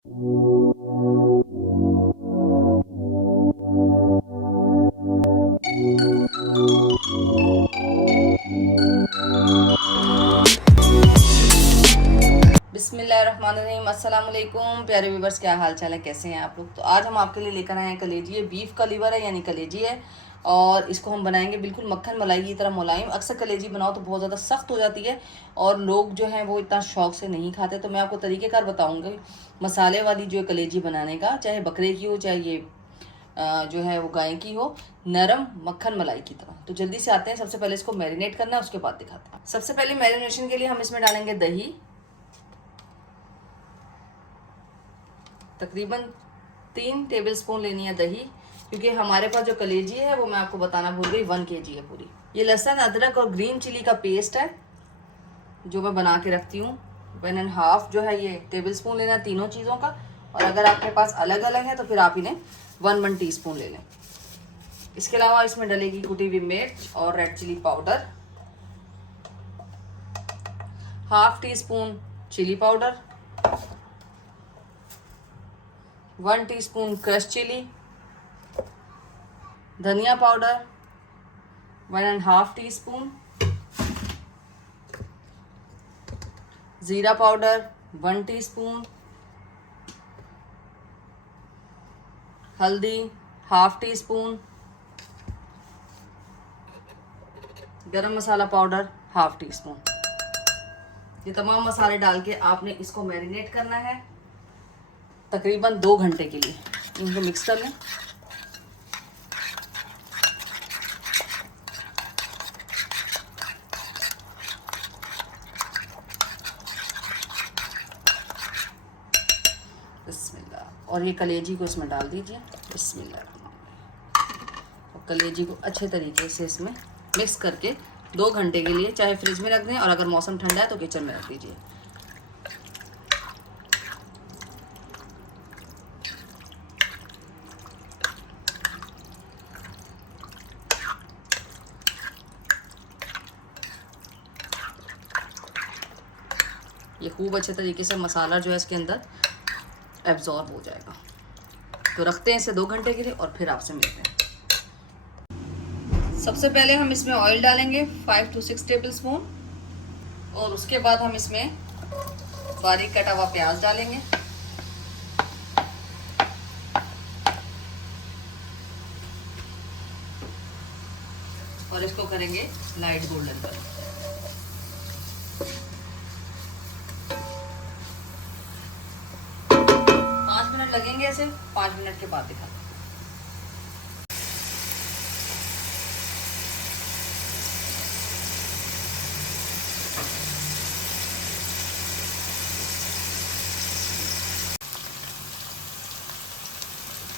बिस्मिल्लाहिर्रहमानिर्रहीम। अस्सलाम वालेकुम प्यारे व्यूवर्स, क्या हाल चाल है, कैसे हैं आप लोग। तो आज हम आपके लिए लेकर आए हैं कलेजी। ये बीफ का लीवर है यानी कलेजी है और इसको हम बनाएंगे बिल्कुल मक्खन मलाई की तरह मुलायम। अक्सर कलेजी बनाओ तो बहुत ज़्यादा सख्त हो जाती है और लोग जो हैं वो इतना शौक से नहीं खाते। तो मैं आपको तरीक़ेकार बताऊँगी मसाले वाली जो कलेजी बनाने का, चाहे बकरे की हो चाहे ये जो है वो गाय की हो, नरम मक्खन मलाई की तरह। तो जल्दी से आते हैं। सबसे पहले इसको मैरिनेट करना है, उसके बाद दिखाते हैं। सबसे पहले मैरिनेशन के लिए हम इसमें डालेंगे दही, तकरीबन 3 टेबलस्पून लेनी है दही, क्योंकि हमारे पास जो कलेजी है वो मैं आपको बताना भूल गई 1 kg है पूरी। ये लहसुन अदरक और ग्रीन चिली का पेस्ट है जो मैं बना के रखती हूँ। 1.5 जो है ये टेबलस्पून लेना है तीनों चीज़ों का। और अगर आपके पास अलग अलग है तो फिर आप इन्हें 1 टीस्पून ले लें। इसके अलावा इसमें डलेगी कुटी हुई मिर्च और red chilli powder, 1/2 teaspoon chilli powder, 1 teaspoon crush chilli, धनिया पाउडर 1.5 टीस्पून, ज़ीरा पाउडर 1 टीस्पून, हल्दी 1/2 टीस्पून, गरम मसाला पाउडर 1/2 टीस्पून। ये तमाम मसाले डाल के आपने इसको मैरिनेट करना है तकरीबन 2 घंटे के लिए। इनको मिक्स कर लें। बिस्मिल्लाह। और ये कलेजी को इसमें डाल दीजिए। बिस्मिल्लाह। और कलेजी को अच्छे तरीके से इसमें मिक्स करके 2 घंटे के लिए चाहे फ्रिज में रख दें, और अगर मौसम ठंडा है तो किचन में रख दीजिए। ये खूब अच्छे तरीके से मसाला जो है इसके अंदर एब्जॉर्ब हो जाएगा। तो रखते हैं इसे 2 घंटे के लिए और फिर आपसे मिलते हैं। सबसे पहले हम इसमें ऑयल डालेंगे 5 to 6 टेबलस्पून, और उसके बाद हम इसमें बारीक कटा हुआ प्याज डालेंगे, और इसको करेंगे लाइट गोल्डन कलर। 5 मिनट लगेंगे ऐसे। 5 मिनट के बाद दिखाते हैं।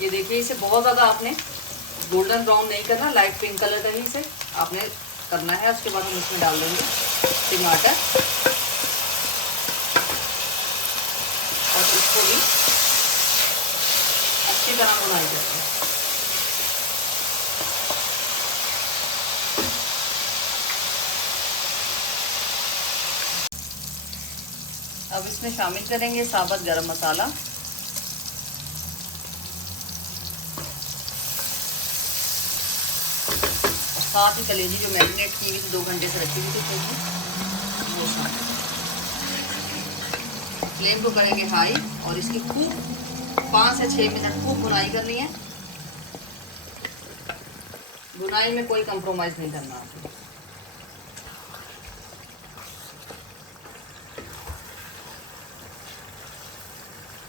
ये देखिए, इसे बहुत ज़्यादा आपने गोल्डन ब्राउन नहीं करना, लाइट पिंक कलर का ही इसे आपने करना है। उसके बाद हम इसमें डाल देंगे टमाटर और इसको भी अच्छी तरह भुनाई करेंगे। अब इसमें शामिल करेंगे साबुत गरम मसाला, साथ ही कलेजी जो मैरिनेट की हुई थी 2 घंटे से रखी हुई थी वो शामिल। फ्लेम को करेंगे हाई और इसकी खूब 5 से 6 मिनट खूब भुनाई करनी है। भुनाई में कोई कंप्रोमाइज़ नहीं करना आपको।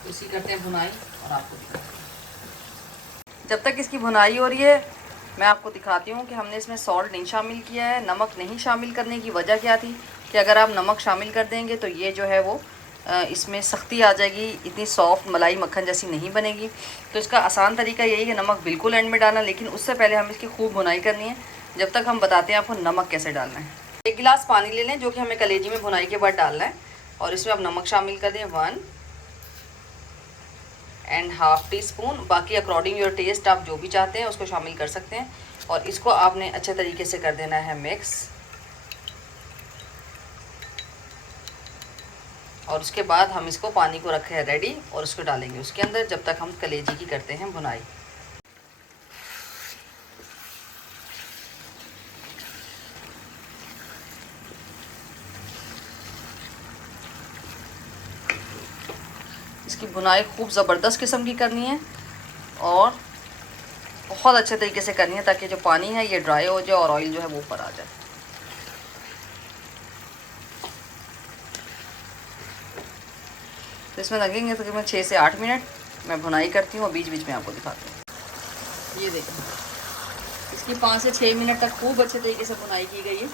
इसी करते हैं भुनाई और आपको दिखाते हैं। जब तक इसकी भुनाई हो रही है मैं आपको दिखाती हूँ कि हमने इसमें सॉल्ट नहीं शामिल किया है। नमक नहीं शामिल करने की वजह क्या थी कि अगर आप नमक शामिल कर देंगे तो ये जो है वो इसमें सख्ती आ जाएगी, इतनी सॉफ्ट मलाई मक्खन जैसी नहीं बनेगी। तो इसका आसान तरीका यही है नमक बिल्कुल एंड में डालना, लेकिन उससे पहले हम इसकी खूब भुनाई करनी है। जब तक हम बताते हैं आपको नमक कैसे डालना है। 1 गिलास पानी ले लें जो कि हमें कलेजी में भुनाई के बाद डालना है, और इसमें आप नमक शामिल कर दें 1.5 टीस्पून। बाकी अकॉर्डिंग योर टेस्ट आप जो भी चाहते हैं उसको शामिल कर सकते हैं। और इसको आपने अच्छे तरीके से कर देना है मिक्स, और उसके बाद हम इसको पानी को रखे हैं रेडी और उसको डालेंगे उसके अंदर, जब तक हम कलेजी की करते हैं भुनाई। इसकी भुनाई खूब ज़बरदस्त किस्म की करनी है और बहुत अच्छे तरीके से करनी है, ताकि जो पानी है ये ड्राई हो जाए और ऑयल जो है वो ऊपर आ जाए। तो इसमें लगेंगे तकरीबन 6 से 8 मिनट। मैं भुनाई करती हूँ और बीच बीच में आपको दिखाती हूँ। ये देखें, इसकी 5 से 6 मिनट तक खूब अच्छे तरीके से भुनाई की गई है।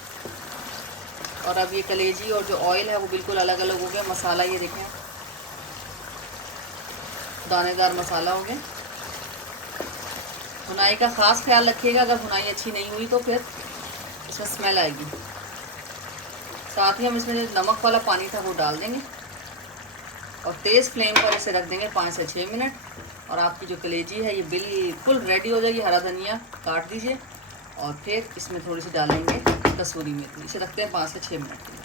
और अब ये कलेजी और जो ऑयल है वो बिल्कुल अलग अलग हो गया। मसाला ये देखें, दानेदार मसाला हो गया। भुनाई का ख़ास ख्याल रखिएगा, अगर भुनाई अच्छी नहीं हुई तो फिर इसमें स्मेल आएगी। साथ ही हम इसमें जो नमक वाला पानी था वो डाल देंगे और तेज़ फ्लेम पर इसे रख देंगे 5 से 6 मिनट। और आपकी जो कलेजी है ये बिल्कुल रेडी हो जाएगी। हरा धनिया काट दीजिए और फिर इसमें थोड़ी सी डालेंगे कसूरी मेथी। इसे रखते हैं 5 से 6 मिनट के लिए।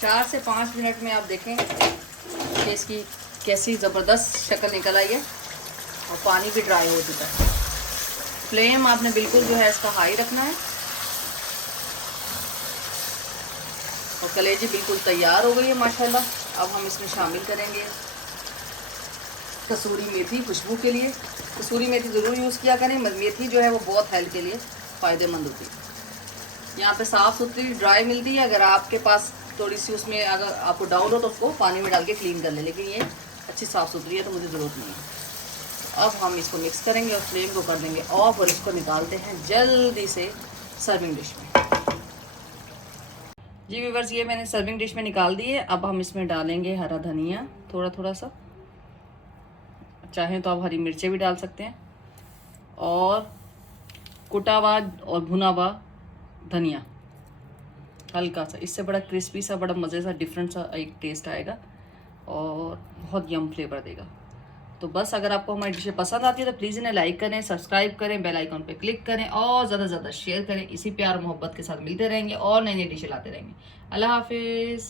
4 से 5 मिनट में आप देखें कि इसकी कैसी ज़बरदस्त शक्ल निकल आई है और पानी भी ड्राई हो चुका है। फ्लेम आपने बिल्कुल जो है इसका हाई रखना है। और कलेजी बिल्कुल तैयार हो गई है माशाल्लाह। अब हम इसमें शामिल करेंगे कसूरी मेथी खुशबू के लिए। कसूरी मेथी ज़रूर यूज़ किया करें। मेथी जो है वो बहुत हेल्थ के लिए फ़ायदेमंद होती है। यहाँ पे साफ़ सुथरी ड्राई मिलती है। अगर आपके पास थोड़ी सी उसमें अगर आपको डाउट हो तो उसको पानी में डाल के क्लीन कर लें, लेकिन ये अच्छी साफ़ सुथरी है तो मुझे ज़रूरत नहीं है। अब हम इसको मिक्स करेंगे और फ्लेम को कर देंगे ऑफ और इसको निकालते हैं जल्दी से सर्विंग डिश में। जी व्यूअर्स, ये मैंने सर्विंग डिश में निकाल दी है। अब हम इसमें डालेंगे हरा धनिया थोड़ा थोड़ा सा, चाहें तो आप हरी मिर्चें भी डाल सकते हैं, और कुटा हुआ और भुना हुआ धनिया हल्का सा। इससे बड़ा क्रिस्पी सा, बड़ा मज़े सा, डिफरेंट सा एक टेस्ट आएगा और बहुत यम फ्लेवर देगा। तो बस, अगर आपको हमारी डिशें पसंद आती है तो प्लीज़ इन्हें लाइक करें, सब्सक्राइब करें, बेल आइकॉन पे क्लिक करें और ज़्यादा से ज़्यादा शेयर करें। इसी प्यार मोहब्बत के साथ मिलते रहेंगे और नई नई डिशें लाते रहेंगे। अल्लाह हाफिज़।